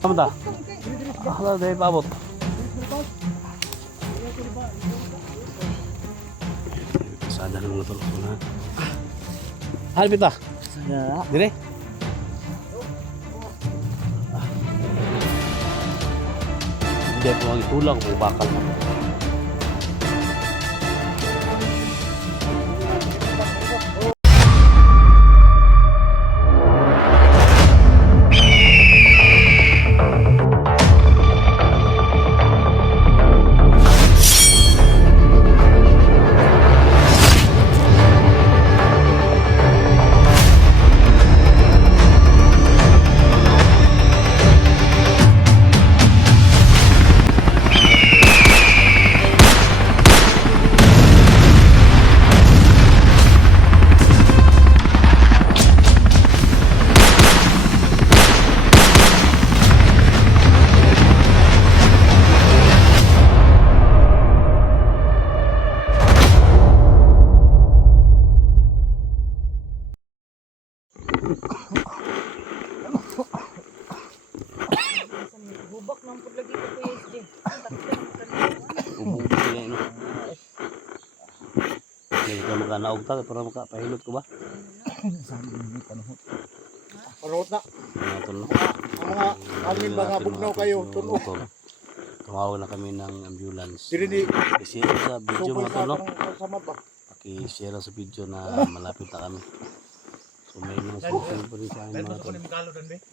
Ano ta? Wala dahil paabot. Sada ng motor ko na. Halipit ta. Dire. Hindi po ang itulang kung bakal na. Hubak ng paglagi ko kuya SD. Ubong ko yan. Hindi ka makanaog ta para makapahilot ko ba? Parot na. Mga tol. Ang mga amin mga bugnaw kayo. Tuno. Tumawag na kami ng ambulance. Dili di. I-share sa video Supay mga tol. sa kasama ba? Paki-share sa video na malapit na kami. So may mga susunod pa rin sa akin mga tol.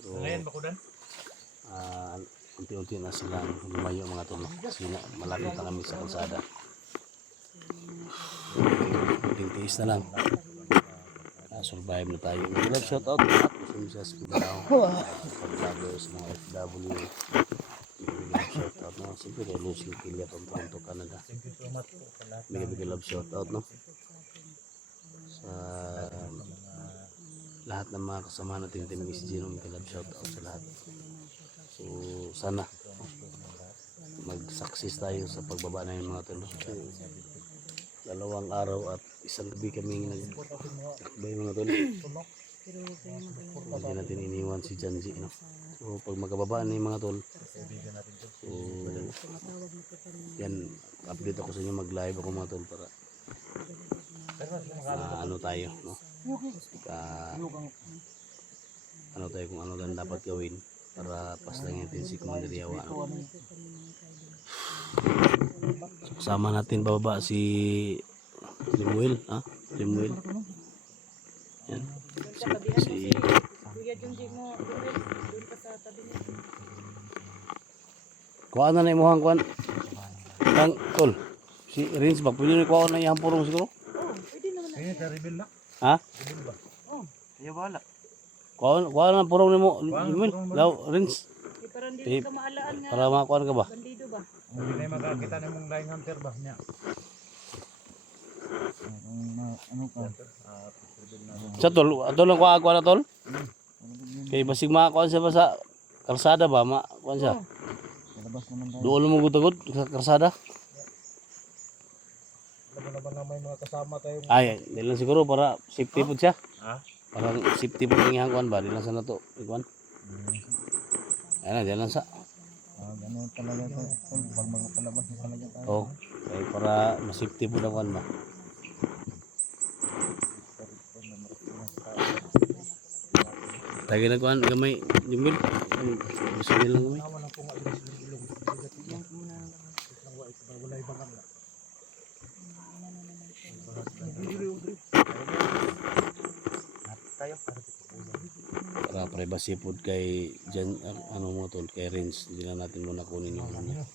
Pero unti-unti na silang lumayo mga tol. Kasi malapit na kami sa kalsada. Tintiis na lang. Survive na tayo. Love shout out lahat. Gusto mo siya sa Pagdao. Pag-vlogger sa mga FW. Love shout out no. Siyempre kay Lucy Kilia from Toronto, Canada. Bigay love shout out no. Sa lahat ng mga kasama natin Team Miss Genome, love shout out sa lahat. So sana mag-success tayo sa pagbaba na yung mga tol. So, 2 araw at 1 gabi kami nagbay mga tol. Hindi natin iniwan si Janji no. So pag magkababa na yung mga tol, so yan, update ako sa inyo, mag-live ako mga tol para ano tayo no. Ano tayo kung ano lang dapat gawin para paslangin natin si Commander Yawa no? So, kasama natin bababa si Limuel, ha? Limuel. Yan. Si Kuya Junji mo, doon ka sa tabi niya. kuhaan na na imuhang kuhaan. Kang tol. Si Rins ba pwede ni kuhaan na iyang purong siguro? Pwede naman na. Ini reveal na. Ha? Reveal ba? Iya bala. Kuhaan na purong nimo Limuel. Law Rins. Para hindi ka maalaan nga. Para makakuhaan ka ba? Bandido ba? Hindi na makakita ng mong dying hunter ba niya. Ano ka? Sa tol, atol lang kuhaan na tol. Kay basig makakuhaan siya ba sa kalsada ba? Kuhaan siya. Labas naman tayo. Doon mo gutagod sa kalsada. Laban na may mga kasama tayo. Ay, dili lang siguro para safety po siya. Ha? Parang safety po ng ihang kuhaan ba? Dili lang sa nato. Kuhaan. Ayan na, dili lang sa. Ganun talaga ito. Pag magpalabas na talaga tayo. Oh, kaya para ma-safety po ng kuhaan ba? Lagi na kuhaan, gamay, Jumbil. Gusto nila gamay. Tama lang kung alis ng ilong. Wala ibang kanila. Tayo. Para privacy food kay Jan, ano mo tol, kay Rins. Hindi na natin muna kunin yung ano niya.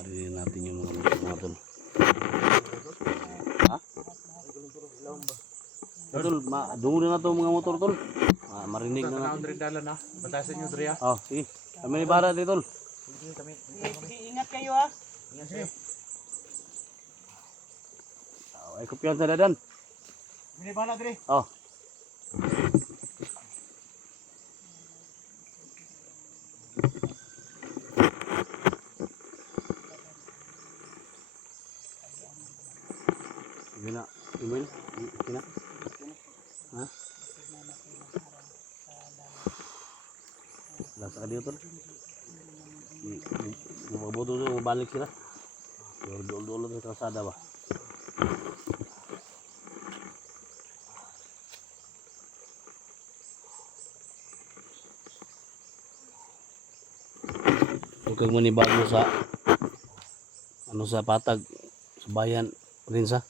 Marinin natin yung mga tol. Ha? Tol, dungo na to mga motor tol. Marinig na natin. Dalan na. Batasan nyo Drea. Oh, sige. Kami ni Bara dito tol. Ingat kayo ha. Ay, kumpiyansa na dan. Mini bala Dre. Oh. Sige na. Email? Okay na? Ha? Lasa ka dito tol? Mabuto doon, mabalik sila. Doon sa kalsada ba? Huwag kang manibago sa sa patag sa bayan rin sa.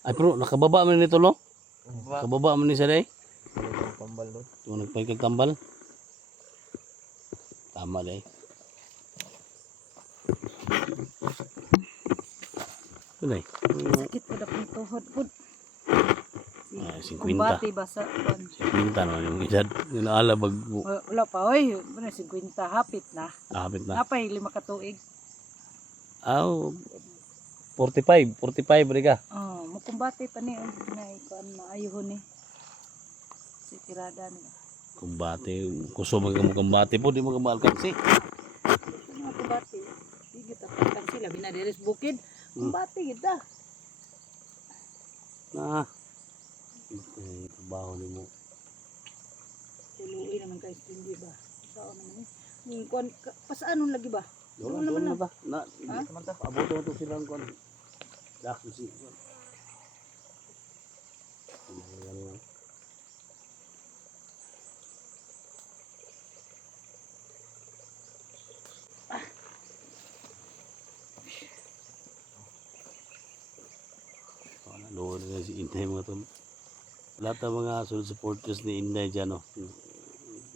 Ay pero nakababa man nito lo. Nakababa man ni sa day. Tambal doon. Kung nagpaikag tambal. Tama day. Tunay. Sakit po na kong tuhod po. Ay, 50. Kumbati ba sa kuwan? 50 naman yung edad. Yung naalabag mo. Wala pa, oy. 50, hapit na. Nakapit na. Napay 5 katuig. Ah, 45 rin ka. Oh, mukumbati pa ni na ikuan maayuhon ni. Si tirada nila. Kumbate. Kuso magkumbate po. Di mo kamalkansi. Mga kumbati. Di kita pagkang sila binadiris bukid. Kumbati kita. Na. Ito trabaho ni mo. Tuluin naman guys, hindi ba? Saan naman eh. Kuan pasaanon lagi ba? Doon na ba? Na, abot na ito silang kon. Dak si. Doon na si Inday mga tol. Lahat ng mga supporters ni Inday dyan, no?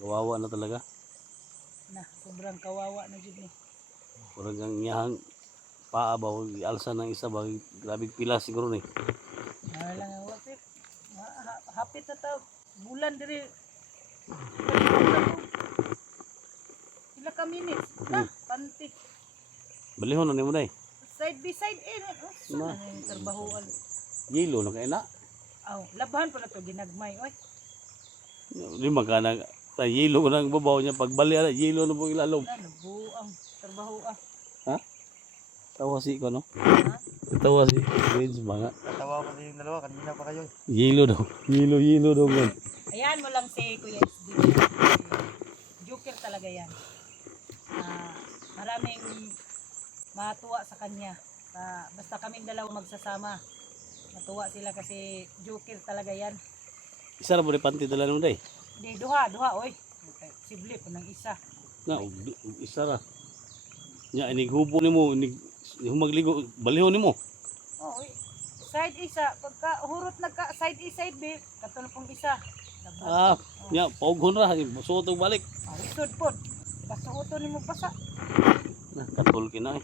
Kawawa na talaga. Na, sobrang kawawa na jud ni. Parang ang iyahang paa ba, alsa ng isa ba, grabe pila siguro ni. Wala nga wasip. Hapit na ta bulan diri. Pila ka minutes. Na, panti. Balihon na ni mo day. Side by side eh. Na. Saan na yung trabahoan? Yelo na kayo na. Aw, labahan pa na to ginagmay. Oy. Lima ka na. Yelo ko ng babaw niya. Pagbali na, yelo na po ilalom. Ano, buang trabaho ah. Ha? Tawa si ko, no? Ha? Tawa si Vince mga. Natawa ko sa yung dalawa, kanina pa kayo. Yelo daw. Yelo daw. Man. Ayan mo lang si Kuya SD. Joker talaga yan. Maraming matuwa sa kanya. Basta kaming dalawa magsasama. Matuwa sila kasi joker talaga yan. Isa na po rin panty dala nung day. Hindi, duha, oy. Sibli po ng isa. Na, isa ra. Nya, inig hubo ni mo, inig humagligo, balihon ni mo. Oh, oy. Side isa, pagka hurot nagka side A, side B, katulad pong isa. Ah, nya, paughon ra, suotog balik. Isod po. Kasuoto ni mo basa. Na, katul kina eh.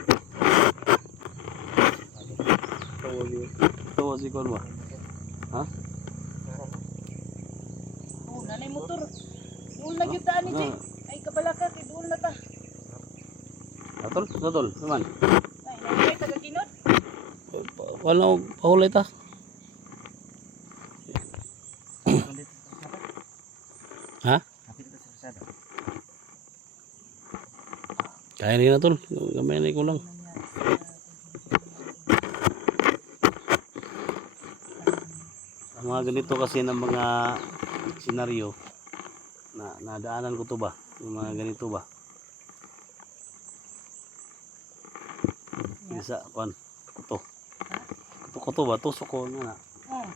Tawa si kon ba? Ha? Oh, nanay motor. Doon na yun daan ni Jay. Ay, kabalakat, doon na ta. Katol, naman. Ay, nanay, taga-ginod. Wala ko, pahulay ta. Ha? Kaya rin na tol, gamay na ko lang. Ang mga ganito kasi ng mga senaryo na nadaanan ko to ba, yung mga ganito ba. Isa, kuan, kuto ba, tusok ko na. Oh,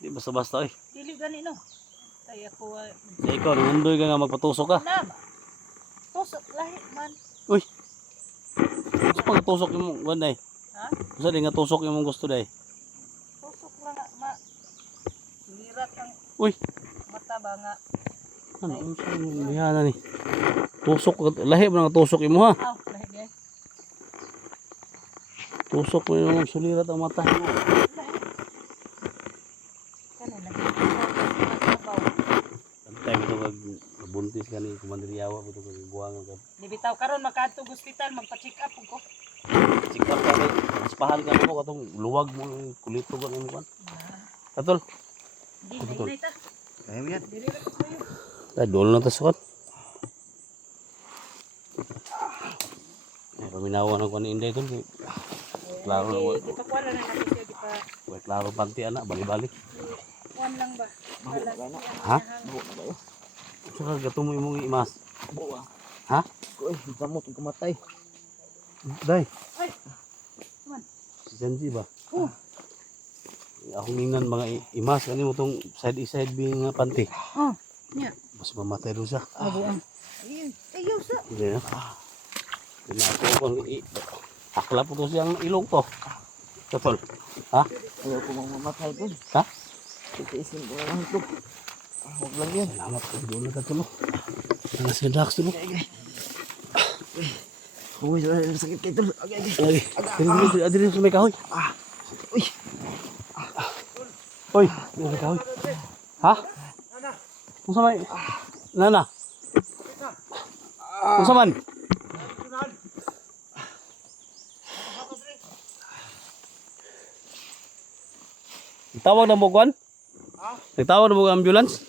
Di basta-basta eh. dili gani no. Kaya ako, Kaya ikaw, nandoy ka nga magpatusok ka. wala ba? Tusok, lahi man. Uy! Gusto pang tusok yung kuan day. Ha? Gusto di nga tusok yung gusto day. Tusok lang nga, ma. Lirat ang Uy! mata ba nga. Ano, ang saan yung lihanan ni? Tusok, lahi ba nga tusok yung mo ha? Aw, lahi gay. Tusok mo yung sulirat ang mata mo. Lahi. Kana lagi. Sabaw. Kantay mo ito kag buntis ka ni Kumandiriyawa mo ito kag buwangan ka. Libitaw karon makadto hospital magpa-check up ko. Sikap ka kay ispahan ka mo katong luwag mo yung kulito ka ng kuan. Katol. Di nay ta. Kaya mo yan. Dili ra ko kayo. Ay, dolo na tas kuan. Ay, paminawa ng kuan ni Inday tol. klaro na mo. Di pa kuha na natin siya, di pa Way klaro panti ana bali-bali. kuhan lang ba? Balas siya. Ha? Saka gato mo imong imas. Buwa. Ha? Uy, samot ang kamatay. Day. Ay. Kuman. Si Janji ba? Oh. Ako ningnan mga imas kani mo tong side being nga panty. Oh. Nya. Mas mamatay do siya. Mabuang. Ayaw sa. Hindi na. Hindi ako kung akla po to siyang ilong to. Totol. Ha? Ayaw ko mamamatay ko. Ha? Titiisin ko lang ito. Huwag lang yan. Salamat ko doon na katulo. Nga si relax tulo. Uy, sakit kayo ito. Okay, okay. Lagi. Dili sa may kahoy. Uy. Uy, dili sa may kahoy. Ha? Kung sa may... Nana. Kung sa man. Tawag na mo kwan? Nagtawag na mo ang ambulance?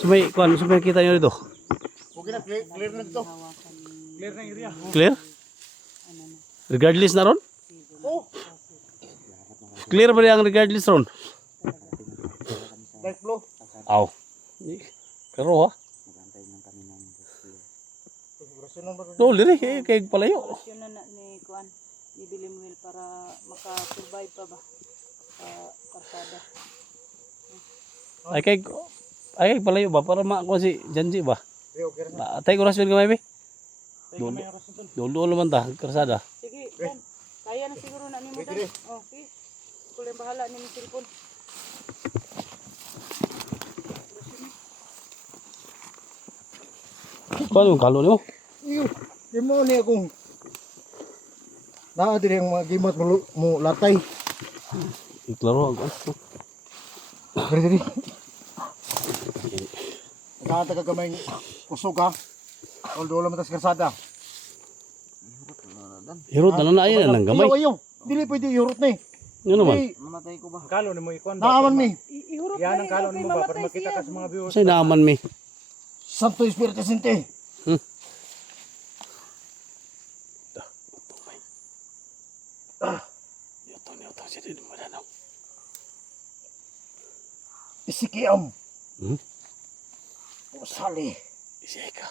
Sumay kita nyo dito? Okay na, clear na ito. Clear? Regardless na ron? Clear ba yung regardless ron? Light flow. Aw. Karo ha? No, liri. Kaya palayo. Yun na ni kuan. Ni Bilimwil para maka-survive pa ba? Sa karsada. Ay kay palayo ba? Para makuha si Janji ba? Atay ko rasyon kamay be? Doon naman ta. Karsada. Sige, Dan. Kaya na siguro na ni mo Dan. Oh, sige. Kulang bahala ni mo cellphone. Paano yung kalo niyo? Iyo, di mo ni akong naadir yung mga gimat mo latay. Iklaro ako. Diri, diri. Nagkakanta ka kamay kusog ha. Although lang matas karsada. Hirot na na ayan ang gamay. Ayaw, ayaw. Dili pwede ihurot na eh. Yun naman. Mamatay ko ba? Kalo ni mo ikon. Naaman mi. Ihurot Yan na ang kalo ni ni mo ba para makita ka sa mga viewers. Kasi naaman mi. Santo Espiritu Sinte. Yoto siya din mo na. Isikiam. Hmm? Usali. Isay ka.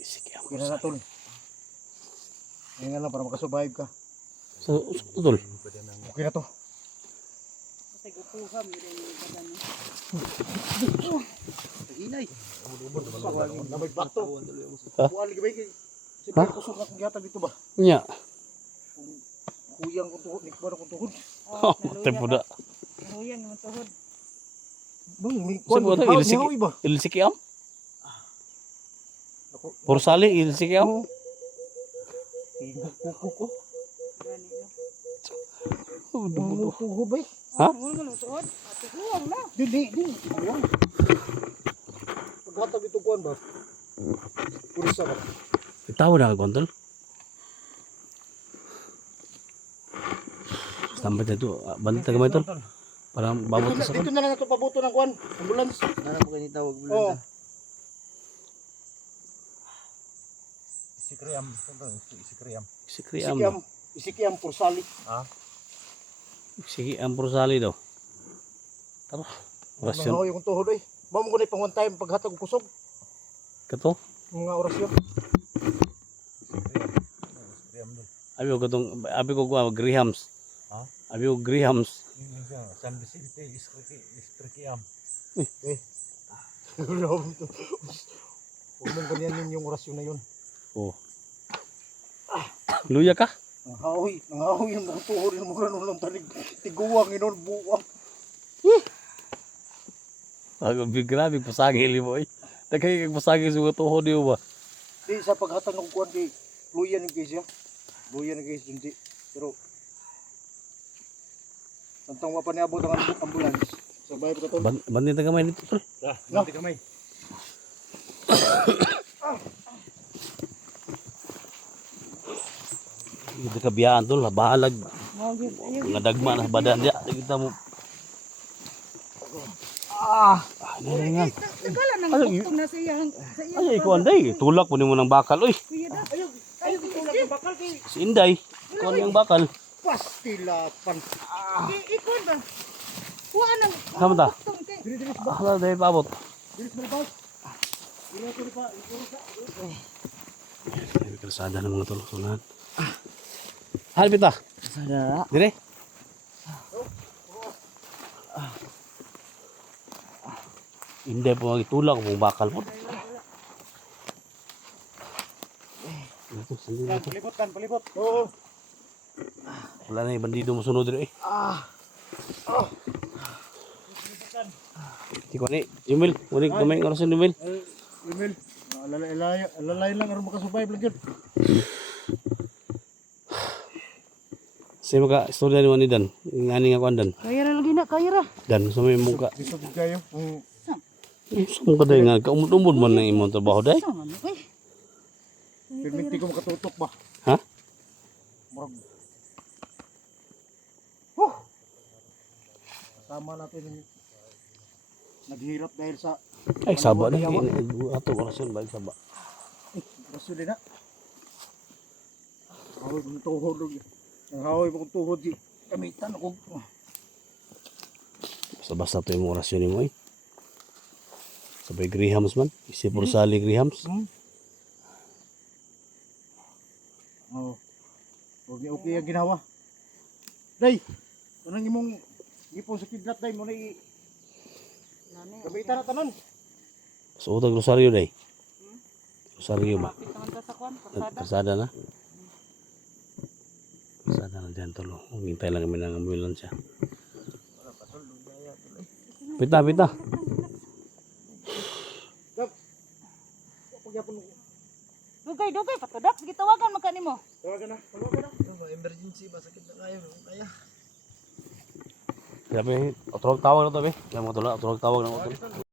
Isiki ang Okay na na tol. Ngayon lang para makasurvive ka. Sa utol. Okay na to. Kasi gutuham yun yung bagan. Inay. Namay bakto. Ha? Buwan lagi ba kay siyempre kusog akong gihata dito ba? Nya. Kuyang ko tuhod, nikbo na ko tuhod. Oh, tempo da. Huyang yung tuhod. Bang, may Sa buwan to, nihawi ba? ilsiki am. Ako, Porsali ilsiki am. kuko ko. Gani no. Kuko ba? Ha? Huwag mo tuhod. Ati huwag na. Di. Kuwang. Paghatag ito kuwan ba? Purisa ba? Itaw na kontol. Sampai dito, banta gamay tol. Para babot sa Dito na lang ito pabuto ng kuwan. Ambulance. Nara mo ganito, wag mo Oo. lang. Isikriam. Isikriam. Sikri am. Isikiam Pursali. Sige ang Porsali daw. Tara. Orasyon. Nangahoy yung tuhod eh. Mamo ko na pang one time paghatag og kusog. Kato. Mga orasyon. Isikriam dun. Abi ko Grahams. Ha? Abi ko Grahams. Yung siya, San Vicente, Isikriam. Huwag mong ganyanin yung orasyon na yun. Oh. Luya ka? Nangahoy yung mga tuhod yung mga nulong tanig. Tiguwang inon buwang. Grabe pasangil mo eh. Daghay kag pasangil sa mga tuhod niyo ba? Di sa paghatag ng kuwan kay luya ni guys ya. Luya ni guys hindi. Pero tantang pa niabot ang ambulance. Sabay pa to. Bandin ta gamay nito tol. Nanti kamay. Hindi ka biyaan tol, bahalag. Oh, yun. Ayun. Mga dagma na badan dia. Kita mo. Ah, nga. Tagalan ng Ano, buktong na sa iyang. Sa iyang. Ay, ikaw anday. Tulak po ni mo ng bakal. Uy, Kuya Dax. Ayaw itulak ng bakal kay si Inday. Ikaw ano yung bakal. pastilapan. Ikon ba? Kuha ng Sama ta? buktong kay. Dili Ah, dahil paabot. malabas. Dili ko pa. May kalsada ng mga tulok. Sunahan. Halipit ah. Sada. Dire. Inday po magitulak mo bakal po. Ito, sandali na to. Palibot. Oo. Wala na yung bandido mo sunod rin eh. Hindi ko ni. Yumil. Muli gamay ng orasan Yumil. Emil. Alalay lang aron makasurvive lang yun. Say maka istorya ni ni Dan. Ngani nga kuan Dan. Kaya ra lagi na, kaya ra. Dan sa may muka. Dito kayo. Saan ka day nga kaumod-umod man ng imong trabaho day? Sama na kay. Perminti ko makatutok ba? Ha? Murag. Kasama natin yung naghihirap dahil sa Ay saba na. Ato orasan ba saba. raso din na. Hawoy kong tuhod. Ang hawoy kong tuhod. Kamitan ako. Basta-basta to yung orasyon ni mo eh. Sabay Grahams man. Isi Pursali Grahams. Oo. Okay ang ginawa. Day, anong imong ipon sa kidlat day mo na kamitan na tanan. So utag Rosario day. Rosario ba? Kapit naman ta sa kwan, pasada. Pasada na. Pasada na dyan tulo. Hintay lang kami ng ambulansya. Pita. Pagyapon ko. Dugay, patudak. Sige, tawagan man kanimo. Tawagan na. Emergency ba sakit na kayo kaya Grabe, otro tawag na to be. Kaya mga tula, otro tawag na mo to.